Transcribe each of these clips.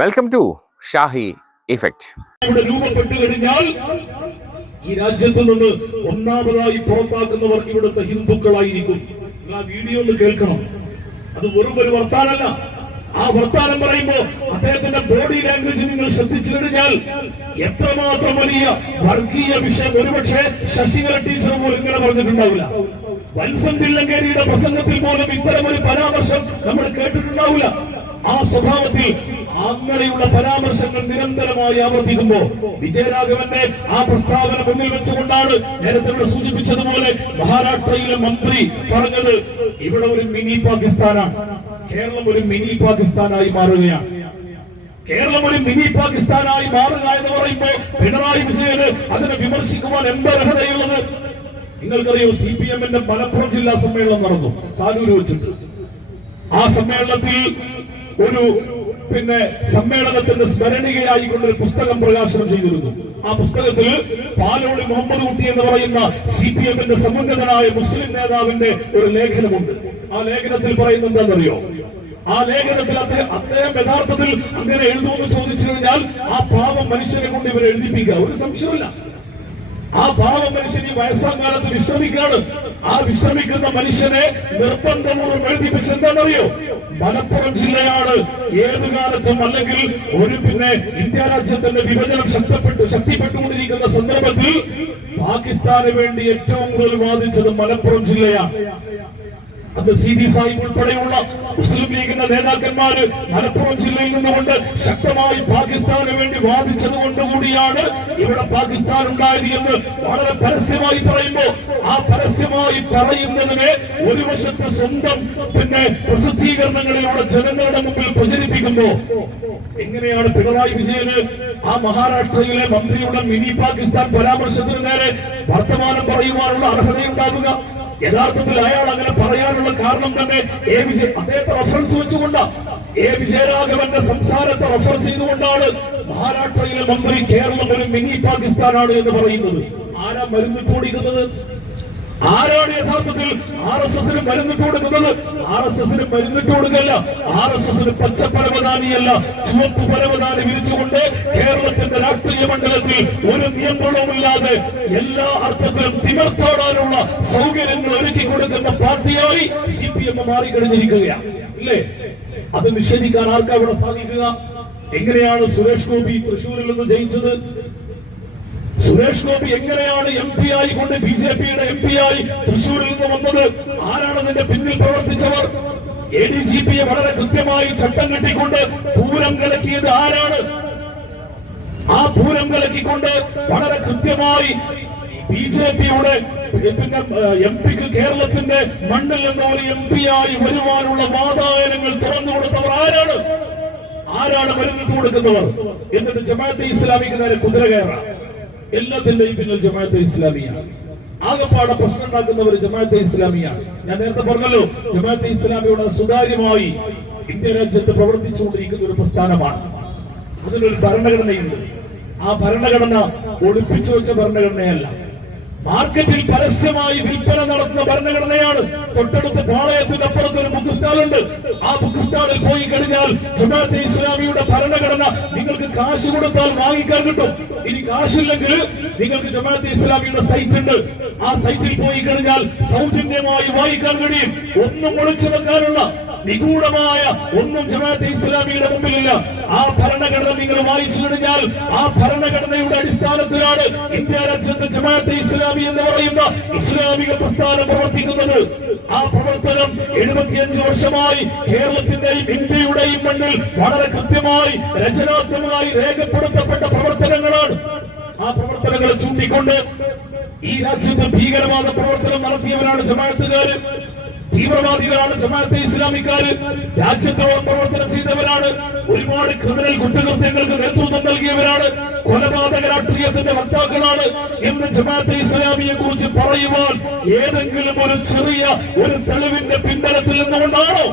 Welcome to Shahi effect. ഇവിടെ രൂപപ്പെട്ടു കഴിഞ്ഞാൽ ഈ രാജ്യത്ത് നിന്ന് ഒന്നാമതായി പുറത്താക്കുന്നവർ ഇവിടുത്തെ ഹിന്ദുക്കളായിരിക്കും. നിങ്ങൾ ആ വീഡിയോ ഒന്ന് കേൾക്കണം. അത് വെറും ഒരു വർത്താനല്ല. ആ വർത്താനം പറയുമ്പോ അദ്ദേഹത്തിന്റെ ബോഡി ലാംഗ്വേജ് നിങ്ങൾ ശ്രദ്ധിച്ചു കഴിഞ്ഞാൽ എത്രമാത്രം വലിയ വർഗീയ വിഷയം ഒരുപക്ഷെ ശശികല ടീച്ചർ പോലും ഇങ്ങനെ പറഞ്ഞിട്ടുണ്ടാവില്ല. വത്സൻ തില്ലങ്കേരിയുടെ പ്രസംഗത്തിൽ പോലും ഇത്തരം ഒരു പരാമർശം നമ്മൾ കേട്ടിട്ടുണ്ടാവില്ല. ആ സ്വഭാവത്തിൽ അങ്ങനെയുള്ള പരാമർശങ്ങൾ നിരന്തരമായി ആവർത്തിക്കുമ്പോ വിജയരാഘവന്റെ ആ പ്രസ്താവന മുന്നിൽ വെച്ചുകൊണ്ടാണ് നേരത്തെ ഇവിടെ സൂചിപ്പിച്ചതുപോലെ മഹാരാഷ്ട്രയിലെ മന്ത്രി പറഞ്ഞത് ഇവിടെ ഒരു മിനി പാകിസ്ഥാനാണ്. കേരളം ഒരു മിനി പാകിസ്ഥാനായി മാറുകയാണ്. കേരളം ഒരു മിനി പാകിസ്ഥാനായി മാറുക എന്ന് പറയുമ്പോ പിണറായി വിജയന് അതിനെ വിമർശിക്കുവാൻ എന്താ അർഹതയുള്ളത്? നിങ്ങൾക്കറിയോ, CPM-ന്റെ മലപ്പുറം ജില്ലാ സമ്മേളനം നടന്നു താനൂര് വെച്ചിട്ട്. ആ സമ്മേളനത്തിൽ ഒരു സമ്മേളനത്തിന്റെ സ്മരണികയായിക്കൊണ്ടൊരു പുസ്തകം പ്രകാശനം ചെയ്തിരുന്നു. ആ പുസ്തകത്തിൽ പാലോളി മുഹമ്മദ് കുട്ടി എന്ന് പറയുന്ന CPM-ന്റെ സമുന്നതനായ മുസ്ലിം നേതാവിന്റെ ഒരു ലേഖനമുണ്ട്. ആ ലേഖനത്തിൽ പറയുന്നത് എന്താണെന്നറിയോ? ആ ലേഖനത്തിൽ അദ്ദേഹം യഥാർത്ഥത്തിൽ അങ്ങനെ എഴുതുമെന്ന് ചോദിച്ചു കഴിഞ്ഞാൽ ആ പാവം മനുഷ്യനെ കൊണ്ട് ഇവരെ എഴുതിപ്പിക്കുക ഒരു സംശയമില്ല. ആ പാവം മനുഷ്യൻ ഈ വയസ്സാം കാലത്ത് വിശ്രമിക്കാണ്. ആ വിശ്രമിക്കുന്ന മനുഷ്യനെ നിർബന്ധപൂർവ്വം എഴുതിപ്പിച്ച് എന്താണെന്നറിയോ? മലപ്പുറം ജില്ലയാണ് ഏതു കാലത്തും അല്ലെങ്കിൽ ഒരു ഇന്ത്യ രാജ്യത്തിന്റെ വിഭജനം ശക്തിപ്പെട്ടുകൊണ്ടിരിക്കുന്ന സന്ദർഭത്തിൽ പാകിസ്ഥാന് വേണ്ടി ഏറ്റവും കൂടുതൽ വാദിച്ചത് മലപ്പുറം ജില്ലയാണ്. അത് CD സാഹിബ് ഉൾപ്പെടെയുള്ള മുസ്ലിം ലീഗിന്റെ നേതാക്കന്മാര് മലപ്പുറം ജില്ലയിൽ നിന്നുകൊണ്ട് ശക്തമായി പാകിസ്ഥാന് വേണ്ടി വാദിച്ചത് കൊണ്ടുകൂടിയാണ് ഇവിടെ പാകിസ്ഥാൻ ഉണ്ടായത് എന്ന് വളരെ പരസ്യമായി പറയുമ്പോ ആ പരസ്യമായി പറയുന്നതിനെ ഒരു വശത്ത് സ്വന്തം പ്രസിദ്ധീകരണങ്ങളിലൂടെ ജനങ്ങളുടെ മുമ്പിൽ പ്രചരിപ്പിക്കുമ്പോ എങ്ങനെയാണ് പിണറായി വിജയന് ആ മഹാരാഷ്ട്രയിലെ മന്ത്രിയുടെ മിനി പാകിസ്ഥാൻ പരാമർശത്തിന് നേരെ വർത്തമാനം പറയുവാനുള്ള അർഹതയുണ്ടാവുക? യഥാർത്ഥത്തിൽ അയാൾ അങ്ങനെ പറയാനുള്ള കാരണം തന്നെ അദ്ദേഹത്തെ റഫറൻസ് വെച്ചുകൊണ്ടാണ്. വിജയരാഘവന്റെ സംസാരത്തെ റഫർ ചെയ്തുകൊണ്ടാണ് മഹാരാഷ്ട്രയിലെ മന്ത്രി കേരളം ഒരു മിനി പാകിസ്ഥാനാണ് എന്ന് പറയുന്നത്. ആരാ മരുന്നിട്ട് കൊടുക്കുന്നത്? ആരാണ് യഥാർത്ഥത്തിൽ RSSന് മരുന്നിട്ട് കൊടുക്കുന്നത്? RSSന് മരുന്നിട്ട് കൊടുക്കല്ല, RSSന് പച്ച പരവതാനിയല്ല ചുവപ്പ് പരവതാനി വിരിച്ചുകൊണ്ട് കേരളത്തിന്റെ രാഷ്ട്രീയ മണ്ഡലത്തിൽ ഒരു നിയന്ത്രണവുമില്ലാതെ എല്ലാ അർത്ഥത്തിലും തിമിർത്താടാനുള്ള സൗകര്യങ്ങൾ ഒരുക്കി കൊടുക്കുന്ന പാർട്ടിയായി CPM മാറിക്കഴിഞ്ഞിരിക്കുകയാണ്. ഇല്ലേ? അത് നിഷേധിക്കാൻ ആർക്കാ ഇവിടെ സാധിക്കുക? എങ്ങനെയാണ് സുരേഷ് ഗോപി തൃശ്ശൂരിൽ നിന്ന് ജയിച്ചത്? സുരേഷ് ഗോപി എങ്ങനെയാണ് MP ആയിക്കൊണ്ട് BJP-യുടെ MP ആയി തൃശ്ശൂരിൽ നിന്ന് വന്നത്? ആരാണ് അതിന്റെ പിന്നിൽ പ്രവർത്തിച്ചവർ? ADGP-യെ വളരെ കൃത്യമായി ചട്ടം കെട്ടിക്കൊണ്ട് പൂരം കലക്കിയത് ആരാണ്? ആ പൂരം കലക്കിക്കൊണ്ട് വളരെ കൃത്യമായി BJP-യുടെ MP-ക്ക് കേരളത്തിന്റെ മണ്ണിൽ നിന്ന് ഒരു MP ആയി വരുവാനുള്ള വാതായനങ്ങൾ തുറന്നു കൊടുത്തവർ ആരാണ്? ആരാണ് മരുന്നിട്ട് കൊടുക്കുന്നവർ? എന്നിട്ട് ജമാഅത്തെ ഇസ്ലാമിക്ക് നേരെ കുതിര കയറാം. എല്ലാത്തിന്റെയും പിന്നിൽ ജമാഅത്തെ ഇസ്ലാമിയാണ്. ആകപ്പാടെ പ്രശ്നം ഉണ്ടാക്കുന്നവർ ജമാഅത്തെ ഇസ്ലാമിയാണ്. ഞാൻ നേരത്തെ പറഞ്ഞല്ലോ, ജമാഅത്തെ ഇസ്ലാമിയുടെ സുതാര്യമായി ഇന്ത്യ രാജ്യത്ത് പ്രവർത്തിച്ചുകൊണ്ടിരിക്കുന്ന ഒരു പ്രസ്ഥാനമാണ്. അതിനൊരു ഭരണഘടനയുണ്ട്. ആ ഭരണഘടന ഒളിപ്പിച്ചു വെച്ച ഭരണഘടനയല്ല, മാർക്കറ്റിൽ പരസ്യമായി വിൽപ്പന നടത്തുന്ന ഭരണഘടനയാണ്. തൊട്ടടുത്ത് പാളയത്തിന്റെ അപ്പുറത്ത് ഒരു ബുക്ക് സ്റ്റാളുണ്ട്. ആ ബുക്ക് സ്റ്റാളിൽ പോയി കഴിഞ്ഞാൽ ജമാഅത്തെ ഇസ്ലാമിയുടെ ഭരണഘടന നിങ്ങൾക്ക് കാശ് കൊടുത്താൽ വാങ്ങിക്കാൻ കിട്ടും. ഇനി കാശില്ലെങ്കിൽ നിങ്ങൾക്ക് ജമാഅത്തെ ഇസ്ലാമിയുടെ സൈറ്റ് ഉണ്ട്. ആ സൈറ്റിൽ പോയി കഴിഞ്ഞാൽ സൗജന്യമായി വായിക്കാൻ കഴിയും. ഒന്നും ഒളിച്ചു വെക്കാനുള്ള നിഗൂഢമായ ഒന്നും ജമാഅത്തെ ഇസ്ലാമിയുടെ മുമ്പിലില്ല. ആ ഭരണഘടന നിങ്ങൾ വായിച്ചു കഴിഞ്ഞാൽ ആ ഭരണഘടനയുടെ അടിസ്ഥാനത്തിലാണ് ഇന്ത്യ രാജ്യത്ത് ജമാഅത്തെ ഇസ്ലാമി എന്ന് പറയുന്ന ഇസ്ലാമിക പ്രസ്ഥാനം പ്രവർത്തിക്കുന്നത്. ആ പ്രവർത്തനം 75 വർഷമായി കേരളത്തിന്റെയും ഇന്ത്യയുടെയും മണ്ണിൽ വളരെ കൃത്യമായി രചനാത്മകമായി രേഖപ്പെടുത്തപ്പെട്ട പ്രവർത്തനങ്ങളാണ്. ആ പ്രവർത്തനങ്ങളെ ചൂണ്ടിക്കൊണ്ട് ഈ രാജ്യത്ത് ഭീകരവാദ പ്രവർത്തനം നടത്തിയവരാണ് ജമാഅത്തുകാര്, തീവ്രവാദികളാണ് ജമാഅത്തെ ഇസ്ലാമിക്കാര്, രാജ്യത്തോളം പ്രവർത്തനം ചെയ്തവരാണ്, ഒരുപാട് ക്രിമിനൽ കുറ്റകൃത്യങ്ങൾക്ക് നേതൃത്വം നൽകിയവരാണ്, കൊലപാതക രാഷ്ട്രീയത്തിന്റെ വക്താക്കളാണ് എന്ന് ജമാഅത്തെ ഇസ്ലാമിയെ കുറിച്ച് പറയുവാൻ ഏതെങ്കിലും ഒരു ചെറിയ ഒരു തെളിവിന്റെ പിൻബലത്തിൽ നിന്നുകൊണ്ടാണോ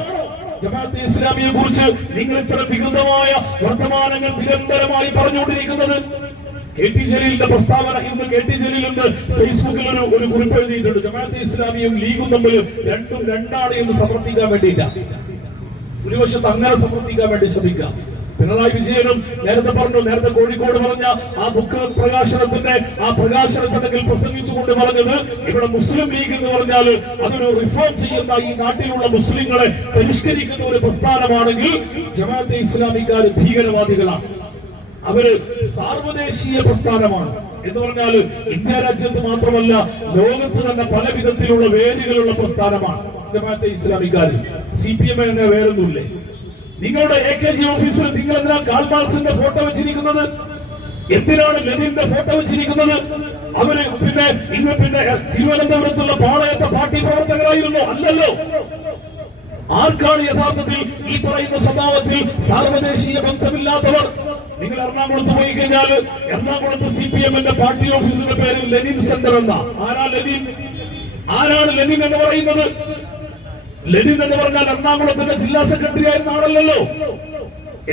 ജമാഅത്തെ ഇസ്ലാമിയെ കുറിച്ച് നിങ്ങൾ ഇത്തരം വികൃതമായ വർത്തമാനങ്ങൾ നിരന്തരമായി പറഞ്ഞുകൊണ്ടിരിക്കുന്നത്? KT ജലീലിന്റെ പ്രസ്താവന ഇന്ന് KT ജലീലിന്റെ ഫേസ്ബുക്കിൽ ഒരു കുറിപ്പ് എഴുതിയിട്ടുണ്ട്. ജമാഅത്തെ ഇസ്ലാമിയും ലീഗും തമ്മിൽ രണ്ടും രണ്ടാണ് എന്ന് സമർത്ഥിക്കാൻ വേണ്ടിയില്ല. ഒരു വശത്ത് അങ്ങനെ സമർത്ഥിക്കാൻ വേണ്ടി ശ്രമിക്കാം, പിണറായി വിജയനും നേരത്തെ പറഞ്ഞു, നേരത്തെ കോഴിക്കോട് പറഞ്ഞ ആ ബുക്ക് പ്രകാശനത്തിന്റെ ആ പ്രകാശന ചടങ്ങിൽ പ്രസംഗിച്ചുകൊണ്ട് പറഞ്ഞത്, ഇവിടെ മുസ്ലിം ലീഗ് എന്ന് പറഞ്ഞാൽ അതൊരു റിഫോം ചെയ്യുന്ന ഈ നാട്ടിലുള്ള മുസ്ലിങ്ങളെ പരിഷ്കരിക്കുന്ന ഒരു പ്രസ്ഥാനമാണെങ്കിൽ ജമാഅത്തെ ഇസ്ലാമിക്കാർ ഭീകരവാദികളാണ്, അവര് സാർവദേശീയ പ്രസ്ഥാനമാണ് എന്ന് പറഞ്ഞാൽ ഇന്ത്യ രാജ്യത്ത് മാത്രമല്ല ലോകത്ത് തന്നെ പല വിധത്തിലുള്ള വേദികളുള്ള പ്രസ്ഥാനമാണ് ജമാഅത്തെ ഇസ്ലാമിക്കാർ. CPM അങ്ങനെ വേറൊന്നുമില്ലേ? നിങ്ങളുടെ AKG ഓഫീസിൽ നിങ്ങൾ എന്തിനാ കാൾ മാർക്സിന്റെ ഫോട്ടോ വെച്ചിരിക്കുന്നത്? എന്തിനാണ് ലെനിന്റെ ഫോട്ടോ വെച്ചിരിക്കുന്നത്? അവര് പിന്നെ തിരുവനന്തപുരത്തുള്ള പാളയത്തെ പാർട്ടി പ്രവർത്തകരായിരുന്നു? അല്ലല്ലോ. ആർക്കാണ് യഥാർത്ഥത്തിൽ ഈ പറയുന്ന സ്വഭാവത്തിൽ സാർവദേശീയ ബന്ധമില്ലാത്തവർ? നിങ്ങൾ എറണാകുളത്ത് പോയി കഴിഞ്ഞാൽ എറണാകുളത്ത് CPM-ന്റെ പാർട്ടി ഓഫീസിന്റെ പേര് ലെനിൻ സെന്റർ എന്ന. ആരാണ് ലെനിൻ എന്ന് പറയുന്നത്? ലെനിൻ എന്ന് പറഞ്ഞാൽ എറണാകുളത്തിന്റെ ജില്ലാ സെക്രട്ടറി ആയിരുന്ന ആളല്ലോ.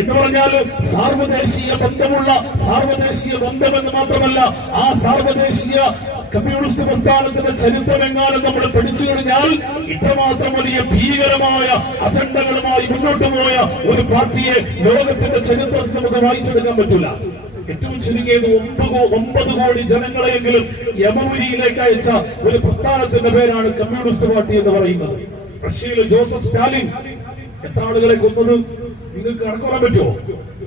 എന്ന് പറഞ്ഞാൽ സാർവദേശീയ ബന്ധമുള്ള, സാർവദേശീയ ബന്ധമെന്ന് മാത്രമല്ല ആ സാർവദേശീയ കമ്മ്യൂണിസ്റ്റ് പ്രസ്ഥാനത്തിന്റെ ചരിത്രം എങ്ങാനും നമ്മൾ പഠിച്ചു കഴിഞ്ഞാൽ ഇത്രമാത്രം വലിയ ഭീകരമായ അജണ്ടകളുമായി മുന്നോട്ട് പോയ ഒരു പാർട്ടിയെ ലോകത്തിന്റെ ചരിത്രത്തിൽ നമുക്ക് വായിച്ചെടുക്കാൻ പറ്റില്ല. ഏറ്റവും ചുരുങ്ങിയത് 9 കോടി ജനങ്ങളെയെങ്കിലും യമപുരിയിലേക്ക് അയച്ച ഒരു പ്രസ്ഥാനത്തിന്റെ പേരാണ് കമ്മ്യൂണിസ്റ്റ് പാർട്ടി എന്ന് പറയുന്നത്. റഷ്യയിലെ ജോസഫ് സ്റ്റാലിൻ എത്ര ആളുകളെ കൊന്നത് നിങ്ങൾക്ക് കണക്കുകൂടാൻ പറ്റുമോ?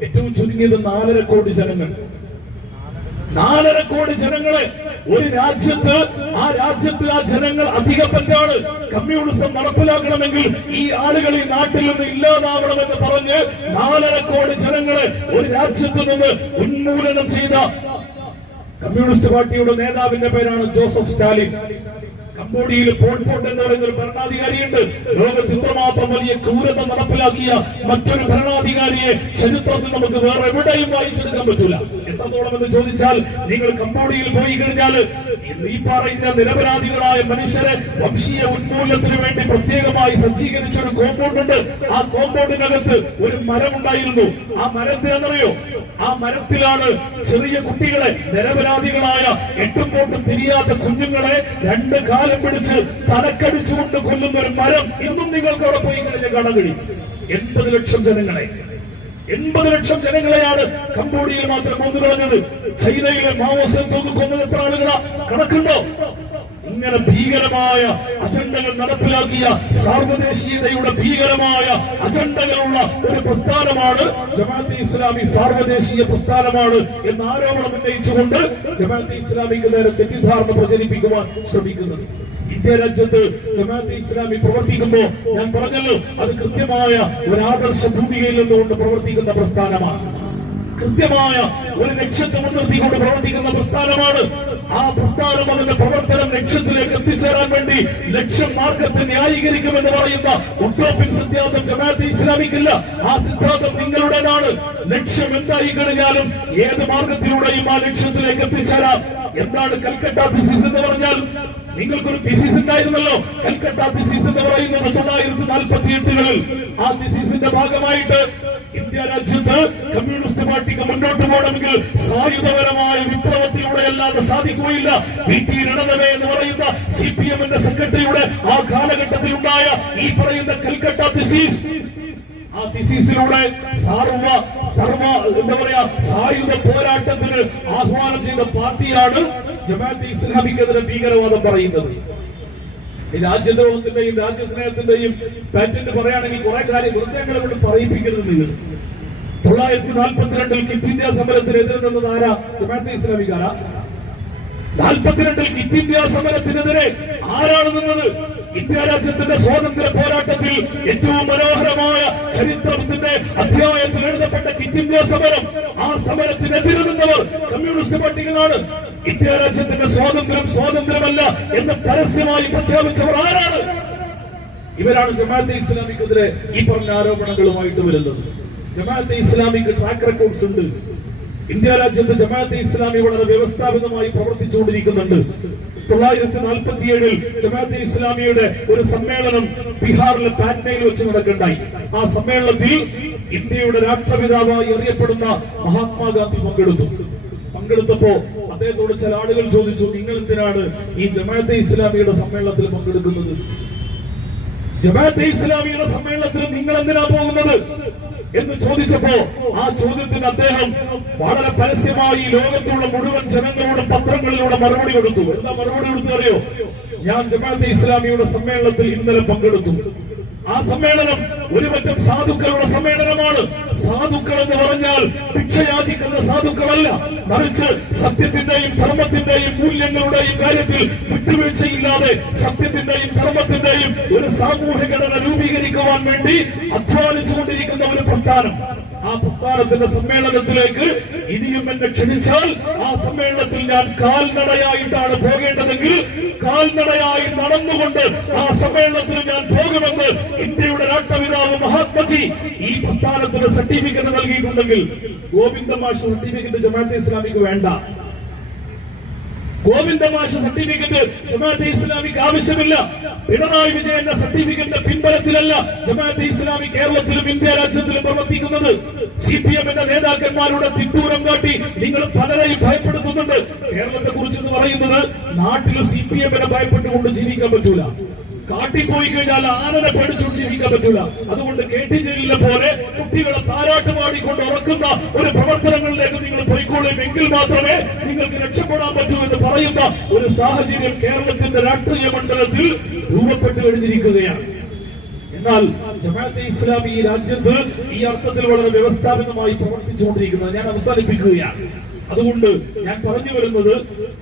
ഏറ്റവും ചുരുങ്ങിയത് 4.5 കോടി ജനങ്ങൾ. 4.5 കോടി ജനങ്ങളെ ഒരു രാജ്യത്ത്, ആ രാജ്യത്ത് ആ ജനങ്ങൾ അധികപ്പറ്റാണ്. കമ്മ്യൂണിസം നടപ്പിലാക്കണമെങ്കിൽ ഈ ആളുകൾ ഈ നാട്ടിൽ നിന്ന് ഇല്ലാതാവണമെന്ന് പറഞ്ഞ് 4.5 കോടി ജനങ്ങളെ ഒരു രാജ്യത്ത് നിന്ന് ഉന്മൂലനം ചെയ്ത കമ്മ്യൂണിസ്റ്റ് പാർട്ടിയുടെ നേതാവിന്റെ പേരാണ് ജോസഫ് സ്റ്റാലിൻ. കംബോഡിയയിൽ പോൾ പോട്ട് എന്ന് പറയുന്ന ഒരു ഭരണാധികാരിയുണ്ട്. ലോകത്ത് ഇത്രമാത്രം വലിയ ക്രൂരത നടപ്പിലാക്കിയ മറ്റൊരു ഭരണാധികാരിയെ ചരിത്രത്തിൽ നമുക്ക് വേറെ എവിടെയും വായിച്ചെടുക്കാൻ പറ്റൂല. എത്രത്തോളം എന്ന് ചോദിച്ചാൽ, നിങ്ങൾ കംബോഡിയയിൽ പോയി കഴിഞ്ഞാൽ ഈ പറയുന്ന നിരപരാധികളായ മനുഷ്യരെ വംശീയ ഉന്മൂലനത്തിന് വേണ്ടി പ്രത്യേകമായി സജ്ജീകരിച്ച ഒരു കോമ്പൗണ്ട് ഉണ്ട്. ആ കോമ്പൗണ്ടിനകത്ത് ഒരു മരമുണ്ടായിരുന്നു. ആ മരത്തിനെന്നറിയോ? ആ മരത്തിലാണ് ചെറിയ കുട്ടികളെ, നിരപരാധികളായ എട്ടും പോട്ടും തിരിയാത്ത കുഞ്ഞുങ്ങളെ 2 കാലം പിടിച്ച് തലക്കടിച്ചുകൊണ്ട് കൊല്ലുന്ന ഒരു മരം ഇന്നും നിങ്ങൾക്ക് അവിടെ പോയി കഴിഞ്ഞാൽ കാണാൻ കഴിയും. 80 ലക്ഷം ജനങ്ങളെ, 80 ലക്ഷം ജനങ്ങളെയാണ് കംബോഡിയയിൽ മാത്രം കൊന്നുകളഞ്ഞത്. ചൈനയിലെ മാവോ സെതൂങ് കൊന്നത് എത്ര ആളുകളാ? കണക്കുണ്ടോ? ഇങ്ങനെ ഭീകരമായ അജണ്ടകൾ നടപ്പിലാക്കിയ, സാർവദേശീയതയുടെ ഭീകരമായ അജണ്ടകളുള്ള ഒരു പ്രസ്ഥാനമാണ് ജമാഅത്തെ ഇസ്ലാമി. സാർവദേശീയ പ്രസ്ഥാനമാണ് എന്ന ആരോപണം ഉന്നയിച്ചുകൊണ്ട് ജമാഅത്തെ ഇസ്ലാമിക്ക് നേരെ തെറ്റിദ്ധാരണ പ്രചരിപ്പിക്കുവാൻ ശ്രമിക്കുന്നത്. ഇന്ത്യ രാജ്യത്ത് ജമാഅത്തെ ഇസ്ലാമി പ്രവർത്തിക്കുമ്പോൾ ഞാൻ പറഞ്ഞല്ലോ, അത് കൃത്യമായ ഒരു ആദർശ ഭൂമികയിൽ നിന്നുകൊണ്ട് പ്രവർത്തിക്കുന്ന പ്രസ്ഥാനമാണ്. കൃത്യമായ ഒരു ലക്ഷ്യത്തെ മുൻനിർത്തിക്കൊണ്ട് പ്രവർത്തിക്കുന്ന പ്രസ്ഥാനമാണ്. ആ പ്രസ്ഥാനം അതിന്റെ പ്രവർത്തനം ലക്ഷ്യത്തിലേക്ക് എത്തിച്ചേരാൻ വേണ്ടി ലക്ഷ്യം മാർഗത്തെ ന്യായീകരിക്കുമെന്ന് പറയുന്ന ഉട്ടോപ്യൻ സിദ്ധാന്തം ജമാഅത്തെ ഇസ്ലാമിക്കില്ല. ആ സിദ്ധാന്തം നിങ്ങളുടേതാണ്. ലക്ഷ്യം എന്തായി കഴിഞ്ഞാലും ഏത് മാർഗത്തിലൂടെയും ആ ലക്ഷ്യത്തിലേക്ക് എത്തിച്ചേരാം. എന്താണ് കൽക്കട്ട തിസിസ് എന്ന് പറഞ്ഞാൽ? നിങ്ങൾക്കൊരു തിസിസ് ഉണ്ടായിരുന്നല്ലോ. കൽക്കട്ട തിസിസ് എന്ന് പറയുന്നത് 1948-കളിൽ. ആ തിസിസിന്റെ ഭാഗമായിട്ട് ഇന്ത്യ രാജ്യത്ത് കമ്മ്യൂണിസ്റ്റ് പാർട്ടിക്ക് മുന്നോട്ട് പോകണമെങ്കിൽ സായുധപരമായ വിപ്ലവത്തിലൂടെ അല്ലാതെ സാധിക്കുകയില്ല. VT രണദവെ എന്ന് പറയുന്ന CPM-ന്റെ സെക്രട്ടറിയുടെ ആ കാലഘട്ടത്തിൽ ഉണ്ടായ ഈ പറയുന്ന കൽക്കട്ട തിസീസ്, ആ തിസീസിലൂടെ എന്താ പറയാ, സായുധ പോരാട്ടത്തിന് ആഹ്വാനം ചെയ്ത പാർട്ടിയാണ് ജമാഅത്തെ ഇസ്ലാമിക്കെതിരെ ഭീകരവാദം പറയുന്നത്. ഈ രാജ്യദ്രോഹത്തിന്റെയും രാജ്യസ്നേഹത്തിന്റെയും പാറ്റന്റ് പറയുകയാണെങ്കിൽ കുറെ കാര്യം വൃത്തങ്ങളെ കൊണ്ട് പറയിപ്പിക്കരുത്. നിങ്ങൾ 1942-ൽ ക്വിറ്റ് ഇന്ത്യ സമരത്തിന് എതിരെ നിന്നത് ആരാ? ജമാഅത്തെ ഇസ്ലാമിക്കാരാ? 42-ൽ ക്വിറ്റ് ഇന്ത്യ സമരത്തിനെതിരെ ആരാണ് നിന്നത്? ഇന്ത്യ രാജ്യത്തിന്റെ സ്വാതന്ത്ര്യ പോരാട്ടത്തിൽ ഏറ്റവും മനോഹരമായ ചരിത്രത്തിന്റെ അധ്യായത്തിൽ എഴുതപ്പെട്ട ക്വിറ്റ് ഇന്ത്യ സമരം, ആ സമരത്തിനെതിരെ നിന്നവർ കമ്മ്യൂണിസ്റ്റ് പാർട്ടികളാണ്. ഇന്ത്യ രാജ്യത്തിന്റെ സ്വാതന്ത്ര്യമല്ല എന്ന് പരസ്യമായി പ്രഖ്യാപിച്ചവർ ആരാണ്? ഇവരാണ് ജമാഅത്തെ ഇസ്ലാമിക്കെതിരെ ഈ പറഞ്ഞ ആരോപണങ്ങളുമായിട്ട് വരുന്നത്. ജമാഅത്തെ ഇസ്ലാമിക്ക് ട്രാക്ക് റെക്കോർഡ്സ് ഉണ്ട്. ഇന്ത്യ രാജ്യത്ത് ജമാഅത്തെ ഇസ്ലാമി വളരെ വ്യവസ്ഥാപിതമായി പ്രവർത്തിച്ചുകൊണ്ടിരിക്കുന്നുണ്ട്. 1947-ൽ ജമാഅത്തെ ഇസ്ലാമിയുടെ ഒരു സമ്മേളനം ബീഹാറിലെ പാറ്റ്നയിൽ വെച്ച് നടക്കുകയുണ്ടായി. ആ സമ്മേളനത്തിൽ ഇന്ത്യയുടെ രാഷ്ട്രപിതാവായി അറിയപ്പെടുന്ന മഹാത്മാഗാന്ധി പങ്കെടുത്തപ്പോ അദ്ദേഹത്തോട് ചില ആളുകൾ ചോദിച്ചു, നിങ്ങൾ എന്തിനാണ് ഈ ജമാഅത്തെ ഇസ്ലാമിയുടെ സമ്മേളനത്തിൽ പങ്കെടുക്കുന്നത്? ജമാഅത്തെ ഇസ്ലാമിയുടെ സമ്മേളനത്തിൽ നിങ്ങൾ എന്തിനാ പോകുന്നത്? എന്ന് ചോദിച്ചപ്പോ ആ ചോദ്യത്തിന് അദ്ദേഹം വളരെ പരസ്യമായി ലോകത്തുള്ള മുഴുവൻ ജനങ്ങളോടും പത്രങ്ങളിലൂടെ മറുപടി കൊടുത്തു. എന്താ മറുപടി കൊടുത്തു അറിയോ? ഞാൻ ജമാഅത്തെ ഇസ്ലാമിയുടെ സമ്മേളനത്തിൽ ഇന്നലെ പങ്കെടുത്തു. ആ സമ്മേളനം ഒരുപറ്റം സാധുക്കളുടെ സമ്മേളനമാണ്. സാധുക്കൾ എന്ന് പറഞ്ഞാൽ ഭിക്ഷയാചിക്കുന്ന സാധുക്കളല്ല, മറിച്ച് സത്യത്തിന്റെയും ധർമ്മത്തിന്റെയും മൂല്യങ്ങളുടെയും കാര്യത്തിൽ വിട്ടുവീഴ്ചയില്ലാതെ സത്യത്തിന്റെയും ധർമ്മത്തിന്റെയും ഒരു സാമൂഹ്യ ഘടന രൂപീകരിക്കുവാൻ വേണ്ടി അധ്വാനിച്ചുകൊണ്ടിരിക്കുന്ന ഒരു പ്രസ്ഥാനം. ആ പ്രസ്ഥാനത്തിന്റെ സമ്മേളനത്തിലേക്ക് ഇനിയും എന്നെ ക്ഷണിച്ചാൽ ആ സമ്മേളനത്തിൽ ഞാൻ കാൽനടയായിട്ടാണ് പോകേണ്ടതെങ്കിൽ കാൽനടയായി നടന്നുകൊണ്ട് ആ സമ്മേളനത്തിൽ ഞാൻ പോകുമെന്ന് ഇന്ത്യയുടെ രാഷ്ട്രപിതാവ് മഹാത്മജി ഈ പ്രസ്ഥാനത്തിന് സർട്ടിഫിക്കറ്റ് നൽകിയിട്ടുണ്ടെങ്കിൽ ഗോവിന്ദമാഷ സർട്ടിഫിക്കറ്റ് ജമാഅത്തെ ഇസ്ലാമിക്ക് വേണ്ട. ഗോവിന്ദമാഷ സർട്ടിഫിക്കറ്റ് ജമാഅത്തെ ഇസ്ലാമിക്ക് ആവശ്യമില്ല. പിണറായി വിജയന്റെ സർട്ടിഫിക്കറ്റിന്റെ പിൻബലത്തിലല്ല ജമാഅത്തെ ഇസ്ലാമി കേരളത്തിലും ഇന്ത്യ രാജ്യത്തിലും പ്രവർത്തിക്കുന്നത്. CPM-ന്റെ നേതാക്കന്മാരുടെ തിട്ടൂരം കാട്ടി നിങ്ങൾ പലരെയും ഭയപ്പെടുത്തുന്നുണ്ട്. കേരളത്തെ കുറിച്ച് പറയുന്നത് നാട്ടിൽ CPM-നെ ഭയപ്പെട്ടുകൊണ്ട് ജീവിക്കാൻ പറ്റൂല. കാട്ടിപ്പോയി കഴിഞ്ഞാൽ ആനനെ പേടിച്ചുകൊണ്ട് ജീവിക്കാൻ പറ്റൂല. അതുകൊണ്ട് KT ജലീലിനെ പോലെ കുട്ടികളെ താരാട്ട് പാടിക്കൊണ്ട് ഉറക്കുന്ന ഒരു പ്രവർത്തനങ്ങളിലേക്ക് നിങ്ങൾ പോയിക്കോളും. എങ്കിൽ മാത്രമേ നിങ്ങൾക്ക് രക്ഷപ്പെടാൻ പറ്റൂ എന്ന് പറയുന്ന ഒരു സാഹചര്യം കേരളത്തിന്റെ രാഷ്ട്രീയ മണ്ഡലത്തിൽ രൂപപ്പെട്ടു കഴിഞ്ഞിരിക്കുകയാണ്. എന്നാൽ ജമാഅത്തെ ഇസ്ലാമി ഈ രാജ്യത്ത് ഈ അർത്ഥത്തിൽ വളരെ വ്യവസ്ഥാപിതമായി പ്രവർത്തിച്ചുകൊണ്ടിരിക്കുന്നത് ഞാൻ അവസാനിപ്പിക്കുകയാണ്. അതുകൊണ്ട് ഞാൻ പറഞ്ഞു വരുന്നത്,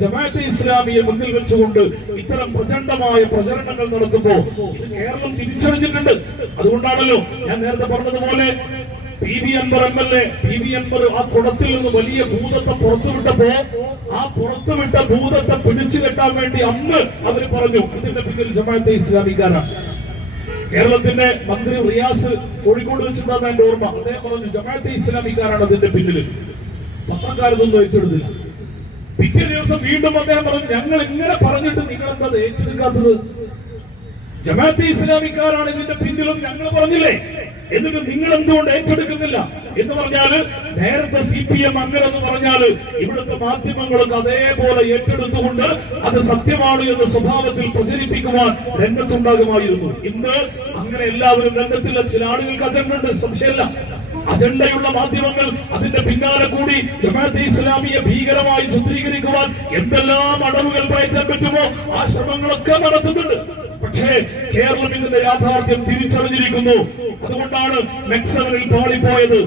ജമാഅത്തെ ഇസ്ലാമിയെ മുന്നിൽ വെച്ചുകൊണ്ട് ഇത്തരം പ്രചണ്ഡമായ പ്രചരണങ്ങൾ നടത്തുമ്പോ ഇത് കേരളം തിരിച്ചറിഞ്ഞിട്ടുണ്ട്. അതുകൊണ്ടാണല്ലോ ഞാൻ നേരത്തെ പറഞ്ഞതുപോലെ PV Anwar MLA ആ കുടത്തിൽ നിന്ന് വലിയ ഭൂതത്തെ പുറത്തുവിട്ടപ്പോ ആ പുറത്തുവിട്ട ഭൂതത്തെ പിടിച്ചു കെട്ടാൻ വേണ്ടി അന്ന് അവര് പറഞ്ഞു ഇതിന്റെ പിന്നിൽ ജമാഅത്തെ ഇസ്ലാമിക്കാരാണ്. കേരളത്തിന്റെ മന്ത്രി റിയാസ് കോഴിക്കോട് വെച്ചിട്ടാണ് എന്റെ ഓർമ്മ. അദ്ദേഹം പറഞ്ഞു ജമാഅത്തെ ഇസ്ലാമിക്കാരാണ് അതിന്റെ പിന്നിൽ. പത്രക്കാരതൊന്നും ഏറ്റെടുത്തില്ല. പിറ്റേ ദിവസം വീണ്ടും അദ്ദേഹം പറഞ്ഞു ഞങ്ങൾ ഇങ്ങനെ പറഞ്ഞിട്ട് നിങ്ങൾ എന്താ ഏറ്റെടുക്കാത്തത്? ജമാഅത്തെ ഇസ്ലാമിക്കാരാണ് ഇതിന്റെ പിന്നിലും ഞങ്ങൾ പറഞ്ഞില്ലേ, എന്നിട്ട് നിങ്ങൾ എന്തുകൊണ്ട് ഏറ്റെടുക്കുന്നില്ല എന്ന് പറഞ്ഞാല് നേരത്തെ CPM അങ്ങനെ എന്ന് പറഞ്ഞാല് ഇവിടുത്തെ മാധ്യമങ്ങളൊക്കെ അതേപോലെ ഏറ്റെടുത്തുകൊണ്ട് അത് സത്യമാണ് എന്ന സ്വഭാവത്തിൽ പ്രചരിപ്പിക്കുവാൻ രംഗത്തുണ്ടാകുമായിരുന്നു. ഇന്ന് അങ്ങനെ എല്ലാവരും രംഗത്തില്ല. ചില ആളുകൾക്ക് അജണ്ട ഉണ്ട്, സംശയമില്ല. അജണ്ടയുള്ള മാധ്യമങ്ങൾ അതിന്റെ പിന്നാലെ കൂടി ജമാഅത്തെ ഇസ്ലാമിയെ ഭീകരമായി ചിത്രീകരിക്കുവാൻ എന്തെല്ലാം അടവുകൾ പയറ്റാൻ പറ്റുമോ ആ ശ്രമങ്ങളൊക്കെ നടത്തുന്നുണ്ട്. പക്ഷേ കേരളം ഇതിന്റെ യാഥാർത്ഥ്യം തിരിച്ചറിഞ്ഞിരിക്കുന്നു. അതുകൊണ്ടാണ് മെക്സവനിൽ പാളിപ്പോയത്.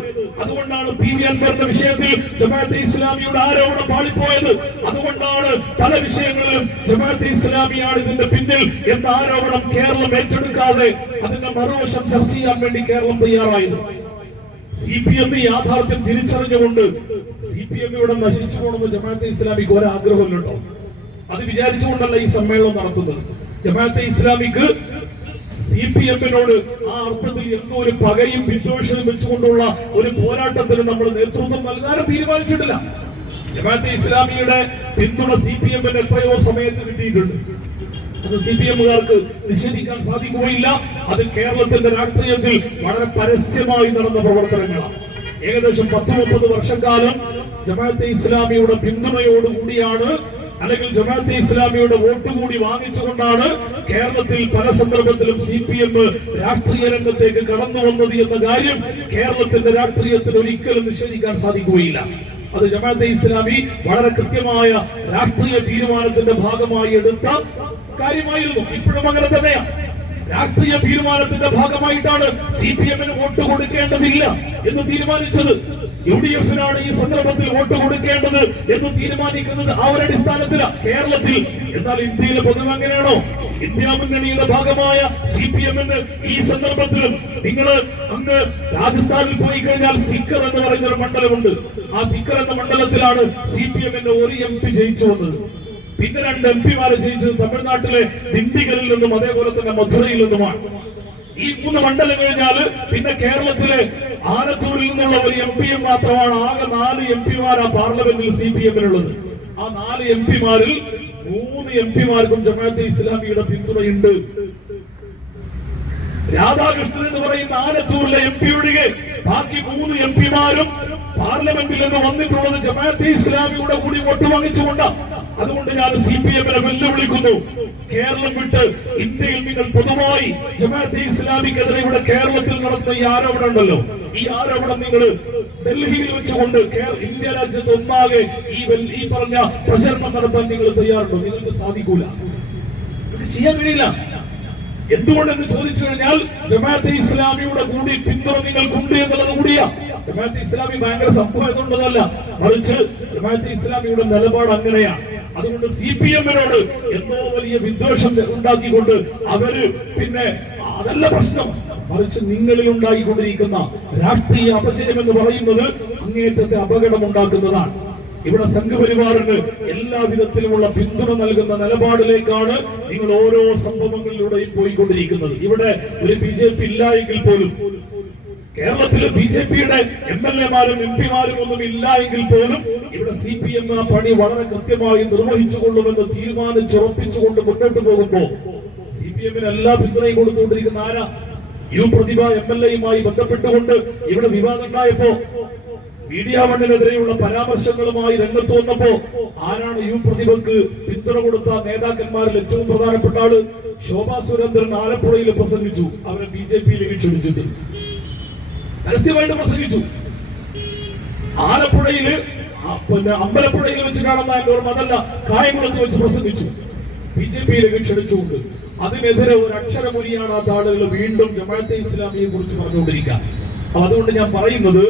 അതുകൊണ്ടാണ് PV Anwarന്റെ വിഷയത്തിൽ ജമാഅത്തെ ഇസ്ലാമിയുടെ ആരോപണം പാളിപ്പോയത്. അതുകൊണ്ടാണ് പല വിഷയങ്ങളിലും ജമാഅത്തെ ഇസ്ലാമിയാണ് ഇതിന്റെ പിന്നിൽ എന്ന ആരോപണം കേരളം ഏറ്റെടുക്കാതെ അതിന്റെ മറുവശം ചർച്ച ചെയ്യാൻ വേണ്ടി കേരളം തയ്യാറായത്. CPM യാഥാർത്ഥ്യം തിരിച്ചറിഞ്ഞുകൊണ്ട് CPM ഇവിടെ നശിച്ചു പോകണമെന്ന് ജമാഅത്തെ ഇസ്ലാമിക്ക് ഒരാഗ്രഹമില്ലട്ടോ. അത് വിചാരിച്ചുകൊണ്ടല്ല ഈ സമ്മേളനം നടത്തുന്നത്. ജമാഅത്തെ ഇസ്ലാമിക്ക് CPM-നോട് ആ അർത്ഥത്തിൽ എന്തോ ഒരു പകയും വിദ്വേഷവും വെച്ചുകൊണ്ടുള്ള ഒരു പോരാട്ടത്തിന് നമ്മൾ നേതൃത്വം നൽകാനും തീരുമാനിച്ചിട്ടില്ല. ജമാഅത്തെ ഇസ്ലാമിയുടെ പിന്തുണ CPM-ന് എത്രയോ സമയത്ത് കിട്ടിയിട്ടുണ്ട്. അത് CPM-കാർക്ക് നിഷേധിക്കാൻ സാധിക്കുകയില്ല. അത് കേരളത്തിന്റെ രാഷ്ട്രീയത്തിൽ വളരെ പരസ്യമായി നടന്ന പ്രവർത്തനങ്ങളാണ്. ഏകദേശം 10-30 വർഷക്കാലം ജമാഅത്തെ ഇസ്ലാമിയുടെ പിന്തുണയോടുകൂടിയാണ്, അല്ലെങ്കിൽ ജമാഅത്തെ ഇസ്ലാമിയുടെ വോട്ട് കൂടി വാങ്ങിച്ചുകൊണ്ടാണ് കേരളത്തിൽ പല സന്ദർഭത്തിലും CPM രാഷ്ട്രീയ രംഗത്തേക്ക് കടന്നു വന്നത് എന്ന കാര്യം കേരളത്തിന്റെ രാഷ്ട്രീയത്തിൽ ഒരിക്കലും നിഷേധിക്കാൻ സാധിക്കുകയില്ല. അത് ജമാഅത്തെ ഇസ്ലാമി വളരെ കൃത്യമായ രാഷ്ട്രീയ തീരുമാനത്തിന്റെ ഭാഗമായി എടുത്ത കാര്യമായിരുന്നു. ഇപ്പോഴും അങ്ങനെ തന്നെയാണ്. രാഷ്ട്രീയ തീരുമാനത്തിന്റെ ഭാഗമായിട്ടാണ് CPM-ന് വോട്ട് കൊടുക്കേണ്ടതില്ല എന്ന് തീരുമാനിച്ചത്. UDF-നാണ് ഈ സന്ദർഭത്തിൽ വോട്ട് കൊടുക്കേണ്ടത് എന്ന് തീരുമാനിക്കുന്നത് ആ ഒരു അടിസ്ഥാനത്തിലാണ് കേരളത്തിൽ. എന്നാൽ ഇന്ത്യയിലെ പൊതുവെ അങ്ങനെയാണോ? ഇന്ത്യ മുന്നണിയുടെ ഭാഗമായ CPM-ന് ഈ സന്ദർഭത്തിലും നിങ്ങൾ അങ്ങ് രാജസ്ഥാനിൽ പോയി കഴിഞ്ഞാൽ സിക്കർ എന്ന് പറയുന്ന ഒരു മണ്ഡലമുണ്ട്. ആ സിക്കർ എന്ന മണ്ഡലത്തിലാണ് CPM-ന്റെ ഒരു MP ജയിച്ചു വന്നത്. പിന്നെ 2 MP-മാരെ ജയിച്ചത് തമിഴ്നാട്ടിലെ ദിണ്ടിഗലിൽ നിന്നും അതേപോലെ തന്നെ മധുരയിൽ നിന്നുമാണ്. ഈ 3 മണ്ഡലം കഴിഞ്ഞാൽ പിന്നെ കേരളത്തിലെ ആലത്തൂരിൽ നിന്നുള്ള ഒരു MP-യും മാത്രമാണ്. ആകെ 4 MP-മാരാ പാർലമെന്റിൽ CPM-നുള്ളത്. ആ 4 MP-മാരിൽ 3 MP-മാർക്കും ജമാഅത്തെ ഇസ്ലാമിയുടെ പിന്തുണയുണ്ട്. രാധാകൃഷ്ണൻ എന്ന് പറയുന്ന ആലത്തൂരിലെ MP ഒഴികെ ബാക്കി 3 MP-മാരും പാർലമെന്റിൽ നിന്ന് വന്നിട്ടുള്ളത് ജമാഅത്തെ ഇസ്ലാമിയുടെ കൂടി വോട്ട് വാങ്ങിച്ചുകൊണ്ടാണ്. അതുകൊണ്ട് ഞാൻ CPM-നെ വെല്ലുവിളിക്കുന്നു. കേരളം വിട്ട് ഇന്ത്യയിൽ നിങ്ങൾ പൊതുവായി ജമാഅത്തെ ഇസ്ലാമിക്കെതിരെ ഇവിടെ കേരളത്തിൽ നടത്തുന്ന ഈ ആരോപണം ഉണ്ടല്ലോ, ഈ ആരോപണം നിങ്ങൾ ഡൽഹിയിൽ വെച്ചുകൊണ്ട് ഇന്ത്യ രാജ്യത്ത് ഒന്നാകെ ഈ പറഞ്ഞ പ്രചരണം നടത്താൻ നിങ്ങൾ തയ്യാറുണ്ടോ? നിങ്ങൾക്ക് സാധിക്കൂല, ഇത് ചെയ്യാൻ കഴിയില്ല. എന്തുകൊണ്ടെന്ന് ചോദിച്ചു കഴിഞ്ഞാൽ ജമാഅത്തെ ഇസ്ലാമിയുടെ കൂടി പിന്തുണ നിങ്ങൾക്കുണ്ട് എന്നുള്ളത് കൂടിയാ. ജമാഅത്തെ ഇസ്ലാമി ഭയങ്കര സംഭവം എന്നുള്ളതല്ല, മറിച്ച് ജമാഅത്തെ ഇസ്ലാമിയുടെ നിലപാട് അങ്ങനെയാണ്. അതുകൊണ്ട് CPM-നോട് എന്തോ വലിയ വിദ്വേഷം ഉണ്ടാക്കിക്കൊണ്ട് അവര് പിന്നെ അതല്ല പ്രശ്നം, മറിച്ച് നിങ്ങളിൽ ഉണ്ടായിക്കൊണ്ടിരിക്കുന്ന രാഷ്ട്രീയ അപജയം എന്ന് പറയുന്നത് അങ്ങേറ്റത്തെ അപകടമുണ്ടാക്കുന്നതാണ്. ഇവിടെ സംഘപരിവാറിന് എല്ലാ വിധത്തിലുമുള്ള പിന്തുണ നൽകുന്ന നിലപാടിലേക്കാണ് നിങ്ങൾ ഓരോ സംഭവങ്ങളിലൂടെയും പോയിക്കൊണ്ടിരിക്കുന്നത്. ഇവിടെ ഒരു BJP ഇല്ല എങ്കിൽ പോലും, കേരളത്തിലെ BJP-യുടെ MLA-മാരും MP-മാരും ഒന്നും ഇല്ല എങ്കിൽ പോലും ഇവിടെ CPM ആ പണി വളരെ കൃത്യമായി നിർവഹിച്ചുകൊള്ളുമെന്ന് തീരുമാനിച്ചുറപ്പിച്ചുകൊണ്ട് മുന്നോട്ട് പോകുമ്പോ CPM-ന് എല്ലാ പിന്തുണയും കൊടുത്തുകൊണ്ടിരിക്കുന്ന ആരാ? പ്രതിഭ MLA-യുമായി ബന്ധപ്പെട്ടുകൊണ്ട് ഇവിടെ വിവാദം ഉണ്ടായപ്പോ മീഡിയ വണ്ണിനെതിരെയുള്ള പരാമർശങ്ങളുമായി രംഗത്ത് വന്നപ്പോ ആരാണ് പ്രതിഭക്ക് പിന്തുണ കൊടുത്ത നേതാക്കന്മാരിൽ ഏറ്റവും പ്രധാനപ്പെട്ട ആള്? ശോഭാ സുരേന്ദ്രൻ ആലപ്പുഴയിൽ പ്രസംഗിച്ചു. അവരെ BJP-യിലേക്ക് ക്ഷണിച്ചിട്ട് രഹസ്യമായിട്ട് പ്രസംഗിച്ചു. ആലപ്പുഴയില് പിന്നെ അമ്പലപ്പുഴയിൽ വെച്ച് കാണുന്ന എന്റെ ഓർമ്മ അതല്ല, കായംകുളത്ത് വെച്ച് പ്രസംഗിച്ചു. BJP-യിലേക്ക് ക്ഷണിച്ചുകൊണ്ട് അതിനെതിരെ ഒരു അക്ഷരമൊഴിയാണാത്ത ആളുകൾ വീണ്ടും ജമാഅത്തെ ഇസ്ലാമിയെ കുറിച്ച് പറഞ്ഞുകൊണ്ടിരിക്കുക. അതുകൊണ്ട് ഞാൻ പറയുന്നത്,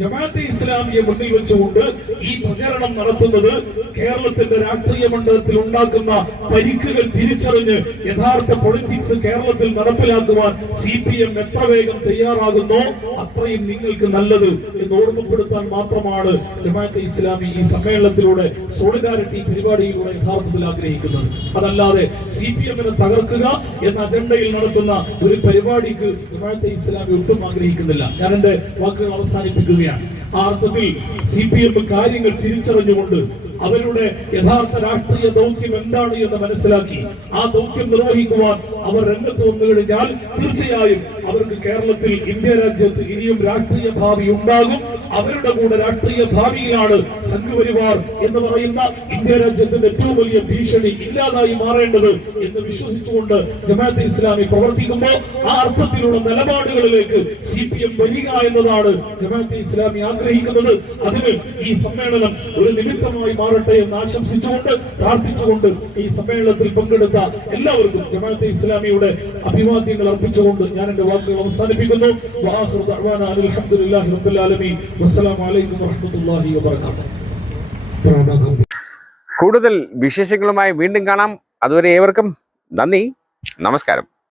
ജമാഅത്തെ ഇസ്ലാമിയെ മുന്നിൽ വെച്ചുകൊണ്ട് ഈ പ്രചരണം നടത്തുന്നത് കേരളത്തിന്റെ രാഷ്ട്രീയ മണ്ഡലത്തിൽ ഉണ്ടാക്കുന്ന പരിക്കുകൾ തിരിച്ചറിഞ്ഞ് യഥാർത്ഥ പൊളിറ്റിക്സ് കേരളത്തിൽ നടപ്പിലാക്കുവാൻ CPM എത്ര വേഗം തയ്യാറാകുന്നോ അത്രയും നിങ്ങൾക്ക് നല്ലത് എന്ന് ഓർമ്മപ്പെടുത്താൻ മാത്രമാണ് ജമാഅത്തെ ഇസ്ലാമി ഈ സമ്മേളനത്തിലൂടെ സോളിഡാരിറ്റി പരിപാടിയിലൂടെ യഥാർത്ഥത്തിൽ ആഗ്രഹിക്കുന്നത്. അതല്ലാതെ CPM-നെ തകർക്കുക എന്ന അജണ്ടയിൽ നടത്തുന്ന ഒരു പരിപാടിക്ക് ജമാഅത്തെ ഇസ്ലാമി ഒട്ടും ആഗ്രഹിക്കുന്നില്ല. ഞാൻ എന്റെ വാക്കുകൾ അവസാനിപ്പിക്കുകയാണ്. ആ അർത്ഥത്തിൽ CPM കാര്യങ്ങൾ തിരിച്ചറിഞ്ഞുകൊണ്ട് അവരുടെ യഥാർത്ഥ രാഷ്ട്രീയ ദൗത്യം എന്താണ് എന്ന് മനസ്സിലാക്കി ആ ദൗത്യം നിർവഹിക്കുവാൻ അവർ രംഗത്ത് വന്നു കഴിഞ്ഞാൽ തീർച്ചയായും അവർക്ക് കേരളത്തിൽ ഇന്ത്യ രാജ്യത്ത് ഇനിയും രാഷ്ട്രീയ ഭാവി ഉണ്ടാകും. അവരുടെ കൂടെ രാഷ്ട്രീയ ഭാവിയിലാണ് സംഘപരിവാർ എന്ന് പറയുന്ന ഇന്ത്യ രാജ്യത്തിന്റെ ഏറ്റവും വലിയ ഭീഷണി ഇല്ലാതായി മാറേണ്ടത് എന്ന് വിശ്വസിച്ചുകൊണ്ട് ജമാഅത്തെ ഇസ്ലാമി പ്രവർത്തിക്കുമ്പോൾ ആ അർത്ഥത്തിലുള്ള നിലപാടുകളിലേക്ക് CPM വരിക എന്നതാണ് ജമാഅത്തെ ഇസ്ലാമി ആഗ്രഹിക്കുന്നത്. അതിന് ഈ സമ്മേളനം ഒരു നിമിത്തമായി മാറട്ടെ എന്ന് ആശംസിച്ചുകൊണ്ട് പ്രാർത്ഥിച്ചുകൊണ്ട് ഈ സമ്മേളനത്തിൽ പങ്കെടുത്ത എല്ലാവർക്കും ജമാഅത്തെ ഇസ്ലാമിയുടെ അഭിവാദ്യങ്ങൾ അർപ്പിച്ചുകൊണ്ട് ഞാൻ എന്റെ വാക്കുകൾ അവസാനിപ്പിക്കുന്നു. വആഖിറു ദഅ്വാനാ അൽഹംദുലില്ലാഹി റബ്ബിൽ ആലമീൻ. വസ്സലാമു അലൈക്കും വറഹ്മത്തുള്ളാഹി വബറകാതുഹു. കൂടുതൽ വിശേഷങ്ങളുമായി വീണ്ടും കാണാം. അതുവരെ ഏവർക്കും നന്ദി, നമസ്കാരം.